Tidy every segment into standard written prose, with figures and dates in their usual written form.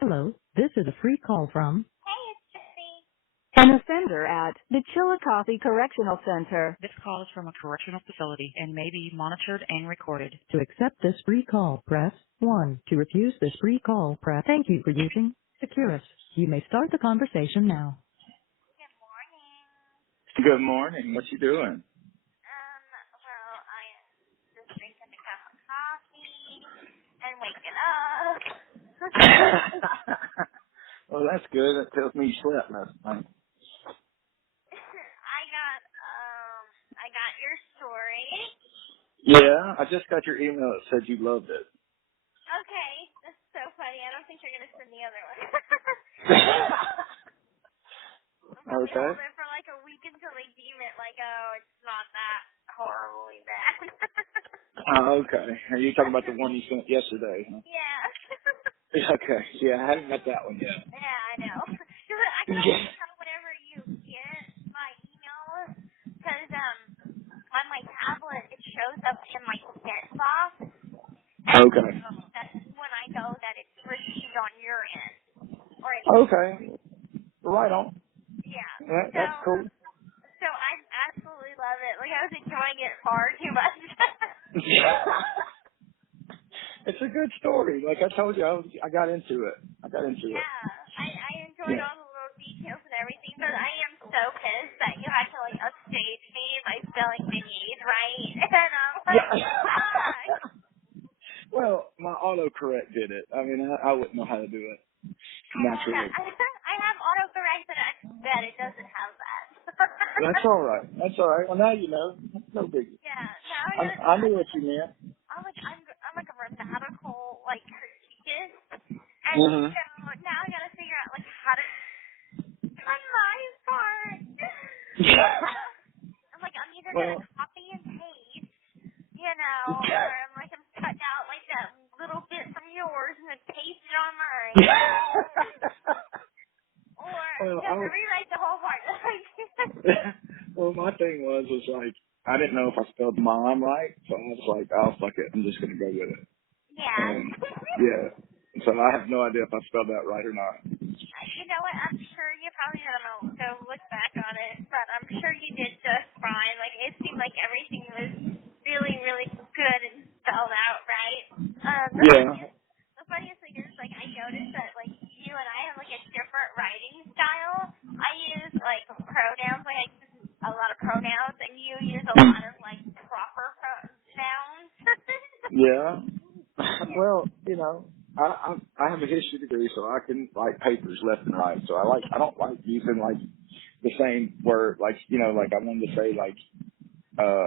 Hello, this is a free call from Hey, it's Jesse. an offender at the Chillicothe Correctional Center. This call is from a correctional facility and may be monitored and recorded. To accept this free call, press 1. To refuse this free call, press. Thank you for using Securus. You may start the conversation now. Good morning. Good morning. What you doing? Well, I am just drinking a cup of coffee and waking up. Well, that's good. That tells me you slept last night. I got your story. Yeah, I just got your email that said you loved it. Okay, that's so funny. I don't think you're gonna send the other one. I'll probably Okay. hold it for like a week until they deem it like, oh, it's not that horribly bad. Oh, okay. Are you talking about the one you sent yesterday? Huh? Yeah. Okay. Yeah, I haven't got that one yet. Yeah, I know. I can Yeah. always tell whenever you get my email, because on my tablet it shows up in my sent box, and Okay. so that's when I know that it's received on your end. Or it, Okay. Right on. yeah. That's cool. So I absolutely love it. Like I was enjoying it far too much. Yeah. It's a good story. Like I told you, I got into it. Yeah, I enjoyed Yeah. all the little details and everything, but I am so pissed that you had to like upstage me by spelling beignets right, and I'm like, why? Yeah. Well, my autocorrect did it. I mean, I wouldn't know how to do it naturally. I have autocorrect, but I bet it doesn't have that. That's all right. That's all right. Well, now you know. It's no biggie. Yeah, now I gotta. I knew what you meant. I'm like a grammatical like critique, and Mhm. so now I gotta figure out like how to cut my part. I'm like, I'm either gonna Well. copy and paste, or I'm cutting out like that little bit from yours and then paste it on mine, or well, just rewrite the whole part. well, my thing was like I didn't know if I spelled mom right, so I was like, oh fuck it, I'm just gonna go with it. Yeah. And yeah, so I have no idea if I spelled that right or not. You know what? I'm sure you probably don't go look back on it, but I'm sure you did just fine. Like it seemed like everything was really, really good and spelled out right. Yeah. The funniest thing is like I noticed that like you and I have like a different writing style. I use like pronouns, like I use a lot of pronouns, and you use a lot of like proper nouns. Yeah. Well, you know, I have a history degree, so I can write papers left and right. So I don't like using like the same word, like like I wanted to say like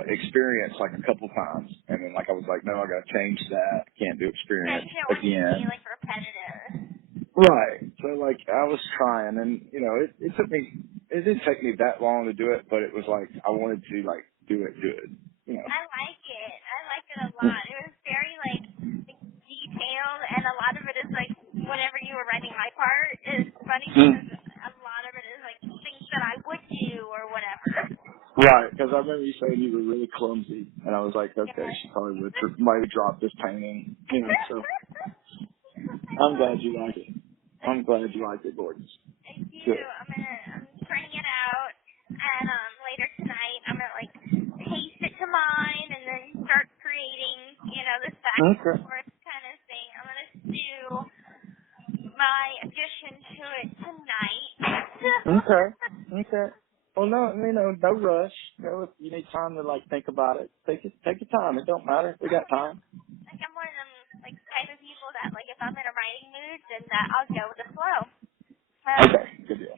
experience like a couple times, and then like I was like, no, I got to change that. Can't do Yeah, experience you don't want it to be again. like repetitive. Right. So like I was trying, and it took me. It didn't take me that long to do it, but it was like I wanted to like do it good. You know. I like it. I like it a lot. It was very like detailed, and a lot of it is like whenever you were writing my part is funny because a lot of it is like things that I would do or whatever. Right, because I remember you saying you were really clumsy, and I was like, okay, Yes. she probably might have dropped this painting, So I'm glad you like it. I'm Thank glad you. you like it, Gordon. Thank you. Good. I'm printing it out, and later tonight I'm gonna like paste it to mine, and then start creating, this back and Okay. forth kind of thing. I'm gonna do my addition to it tonight. Okay. Okay. Well, no, no rush. If you need time to like think about it, take your time. It don't matter. We got Oh yeah. time. Like I'm one of them like type of people that like if I'm in a writing mood, then that I'll go with the flow. Okay. Good deal.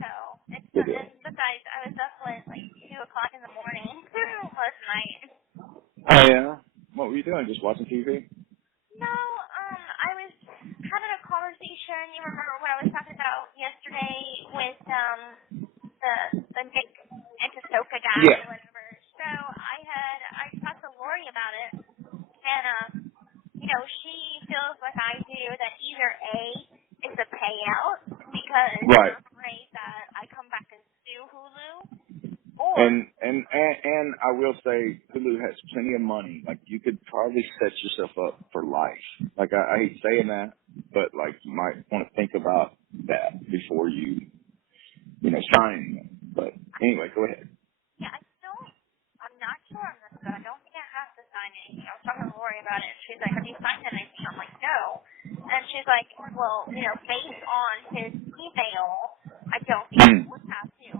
So it's Good and deal. besides, I was up at like 2 o'clock in the morning last night. Oh yeah. What were you doing? Just watching TV? No, I was having a conversation. You remember what I was talking about yesterday with the Nick Antisoka guy Yeah. or whatever. So I talked to Lori about it, and she feels like I do that either A is a payout because Right. they're afraid that I come back and sue Hulu, or And I will say Hulu has plenty of money. Like you could probably set yourself up for life. Like I hate saying that, but like you might want to think about that before you sign them. But anyway, go ahead. Yeah, I'm not sure on this, but I don't think I have to sign anything. I was talking to Lori about it, and she's like, have you signed anything? I'm like, no. And she's like, well, based on his email, I don't think I would have to.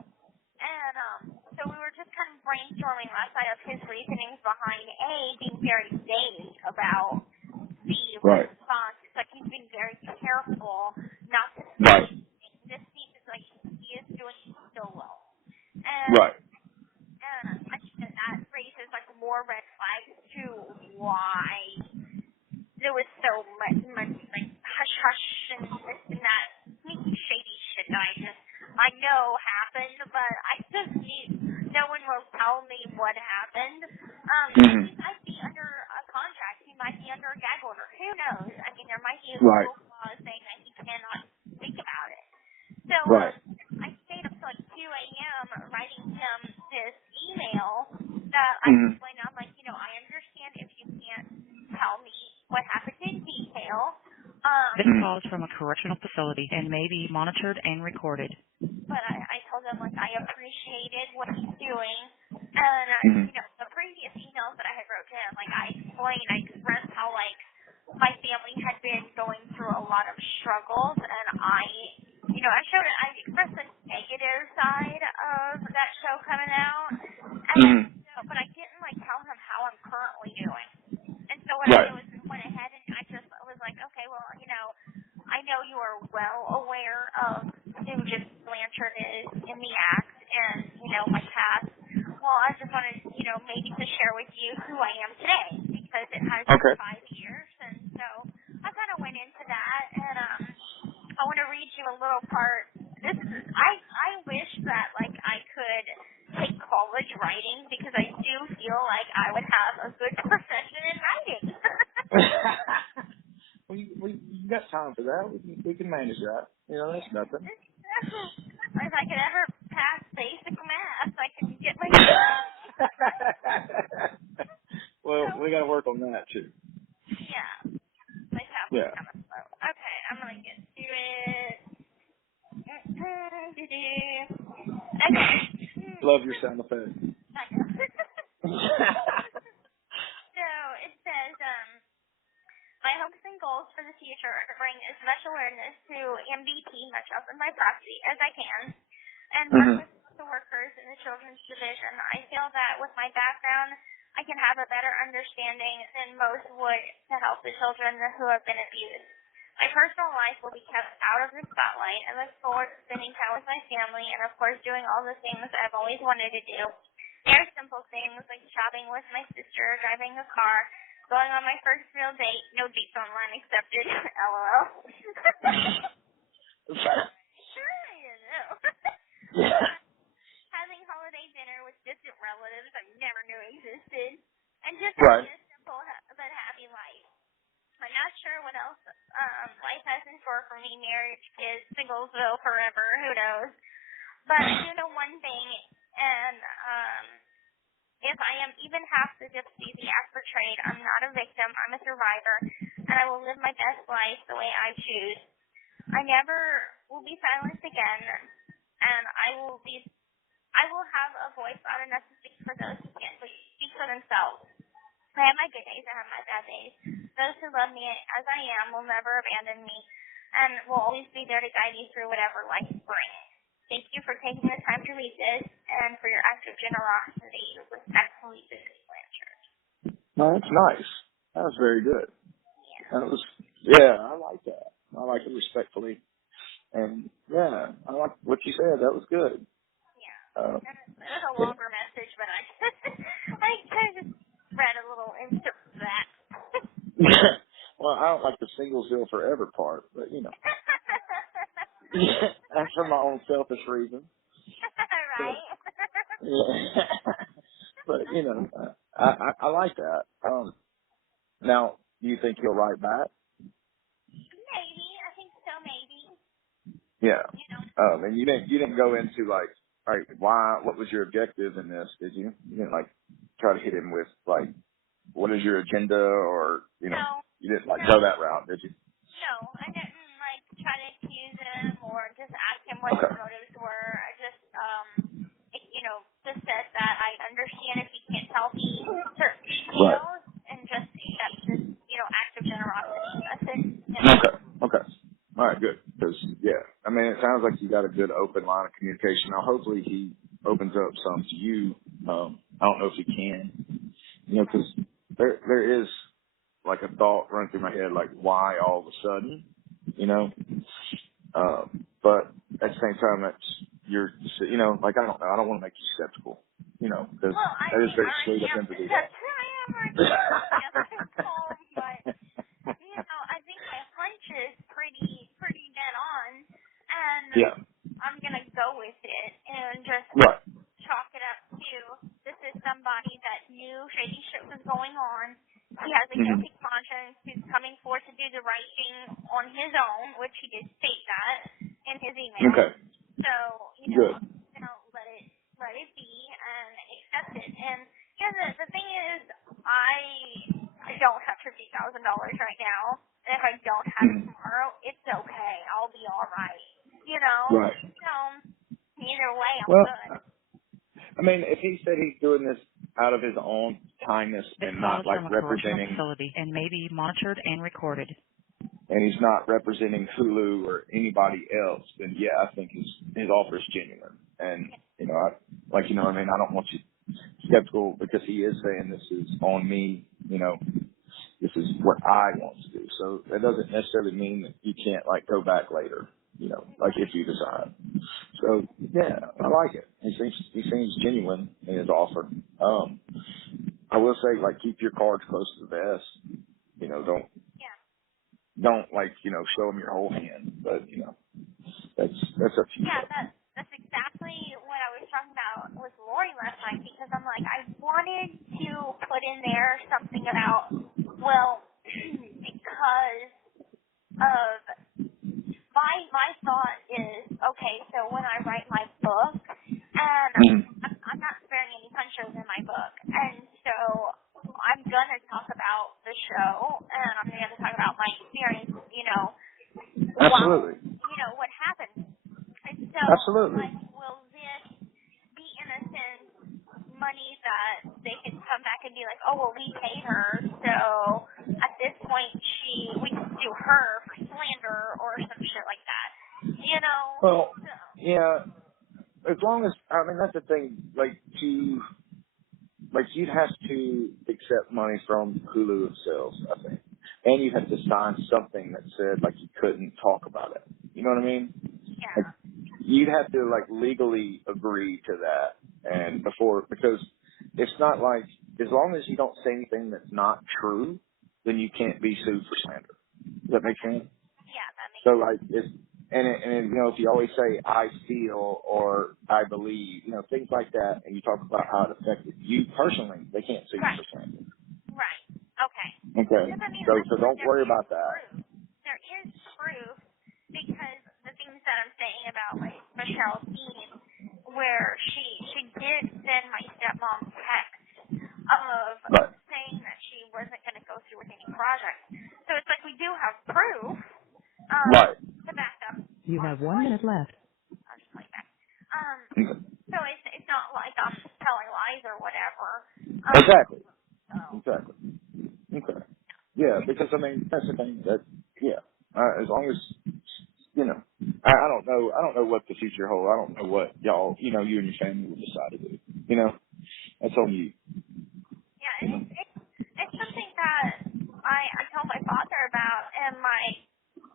And so we were just kind of brainstorming last night of his reasonings behind being very vague about the Right. response. It's like he's being very careful not to say Right. anything. This seems like he is doing so well. And Right. I think that raises like more red flags to why there was so much like hush hush and this and that sneaky shady shit that I know happened, but I just need no one will tell me what happened. And he might be under a contract, he might be under a gag order. Who knows? I mean, there might be a Right. legal clause saying that he cannot speak about it. So Right. I stayed up till like 2 a.m. writing him this email that I explained. I'm like, I understand if you can't tell me what happened in detail. This call is from a correctional facility and may be monitored and recorded. But I told him, like, I appreciated what he's doing. And, the previous emails that I had wrote to him, like, I expressed how, like, my family had been going through a lot of struggles. And I expressed the negative side of that show coming out. And but I didn't, like, tell him how I'm currently doing. And so what I did was went ahead and I was like, okay, well, I know you are well aware of who just Blanchard is in the act and, my past. Well, I just wanted, maybe to share with you who I am today because it has been 5 years. And so I kind of went into that and I want to read you a little part. I wish that, like, I could take college writing because I do feel like I would have a good profession in writing. Well, you got time for that. We can manage that. That's nothing. If I could ever pass basic math, I could get my job. Well, we got to work on that too. Yeah. My tablet's kind of slow. Okay, I'm going to get to it. Okay. Love your sound effect. So it says, my hopes and goals for the future are to bring as much awareness to MBT, mental health and bipolarity, as I can, and work with the workers in the children's division. I feel that with my background, I can have a better understanding than most would to help the children who have been abused. My personal life will be kept out of the spotlight. I look forward to spending time with my family and, of course, doing all the things I've always wanted to do. Very simple things like shopping with my sister, driving a car, going on my first real date, no dates online accepted, LOL. Sure, you know. Having holiday dinner with distant relatives I never knew existed, and just having a simple but happy life. I'm not sure what else life has in store for me. Marriage, kids, Singlesville forever, who knows. But I do know one thing, and if I am even half the gypsy the act portrayed, I'm not a victim, I'm a survivor, and I will live my best life the way I choose. I never will be silenced again, and I will have a voice loud enough to speak for those who can't speak for themselves. I have my good days, I have my bad days. Those who love me as I am will never abandon me, and will always be there to guide you through whatever life brings. Thank you for taking the time to read this, and for your act of generosity. Respectfully, Mrs. Blanchard. No, that's nice. That was very good. Yeah. I like that. I like it respectfully. And, yeah, I like what you said. That was good. Yeah. It was a longer message, but I just read a little into that. Well, I don't like the Singlesville forever part, but, that's for my own selfish reasons. Right? Yeah. But, I like that. Now, do you think he'll write back? Maybe. I think so, maybe. Yeah. And you didn't go into, like, all right, what was your objective in this, did you? You didn't, like, try to hit him with, like, what is your agenda, or, No. you didn't, like, go that route, did you? No. sounds like you got a good open line of communication. Now, hopefully he opens up some to you. I don't know if he can, because there is like a thought running through my head, like why all of a sudden, but at the same time, like I don't know, I don't want to make you skeptical, because Well, I that is mean, very I sweet already of am. him to do that. That's who I am already. Calm, but I think my hunch is pretty dead on, and Yeah. I'm gonna go with it and just Right. chalk it up to this is somebody that knew shady shit was going on. He has a Mm-hmm. guilty conscience. He's coming forth to do the right thing on his own, which he did state that in his email. Okay. So, Good. let it be and accept it. And the thing is, I don't have $50,000 right now. And if I don't have it tomorrow, it's okay. I'll be all right. Right. So either way, I'm Well, good. I mean, if he said he's doing this out of his own kindness and not like from a correctional representing, facility and may be monitored and recorded. and he's not representing HULU or anybody else, then yeah, I think his offer is genuine. And I don't want you skeptical because he is saying this is on me. This is what I want to do. So that doesn't necessarily mean that you can't like go back later. Like if you decide. So yeah, I like it. He seems genuine in his offer. I will say like keep your cards close to the vest. Don't show him your whole hand. But that's up to you. Yeah, that's exactly what I was talking about with Lori last night because I'm like, I wanted to put in there something about, because of my thought is, okay, so when I write my book, and I'm not sparing any punches in my book, and so I'm going to talk about the show, and I'm going to talk about my experience, Absolutely. what happened. And so, Absolutely. will this be in a sense money that they can come back and be like, oh, well, we paid her, so at this point we can sue her for slander or some shit like that, Well, So. yeah, as long as, that's the thing, you'd have to accept money from Hulu themselves, I think. And you'd have to sign something that said, you couldn't talk about it. You know what I mean? Yeah. You'd have to, legally agree to that because it's not as long as you don't say anything that's not true, then you can't be sued for slander. Does that make sense? Yeah, that makes sense. So, if you always say I feel or I believe, things like that, and you talk about how it affected you personally, they can't sue you for slander. Right. Okay. Okay. So don't worry about that. There is proof because the things that I'm saying about Michelle's team, where she did send my stepmom text of saying that she wasn't going to go through with any projects. So it's we do have proof to back up. You have 1 minute left. I'll just play back. So it's not like I'm telling lies or whatever. Exactly. So. Exactly. Okay. Yeah, because that's the thing that as long as I don't know what the future holds. I don't know what y'all you and your family will decide to do. That's on you. Yeah, and it's something that I told my father about, and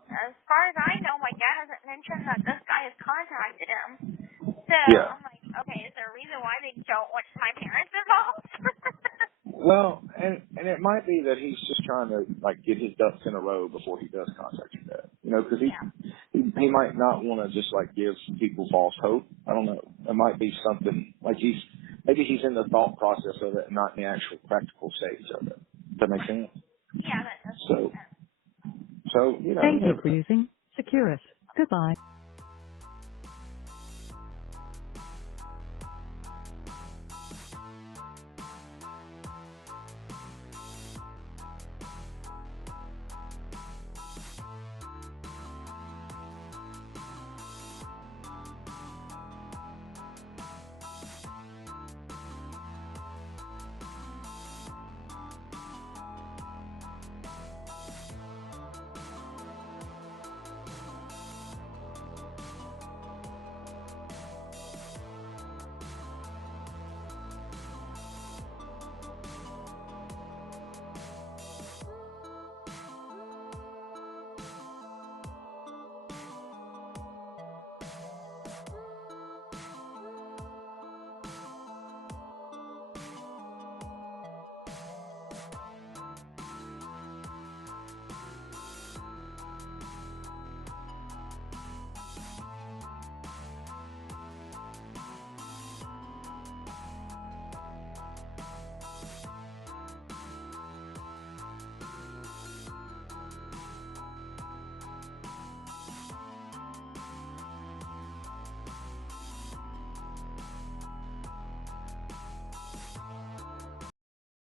as far as I know, my dad hasn't mentioned that this guy has contacted him. So I'm like, okay, is there a reason why they don't want my parents involved? Well, and it might be that he's just trying to get his ducks in a row before he does contact your dad. Because he might not want to just give people false hope. I don't know. It might be something maybe he's in the thought process of it, and not in the actual practical stage of it. Does that make sense? Yeah, that does So make sense. So Thank you for using Securus. Goodbye.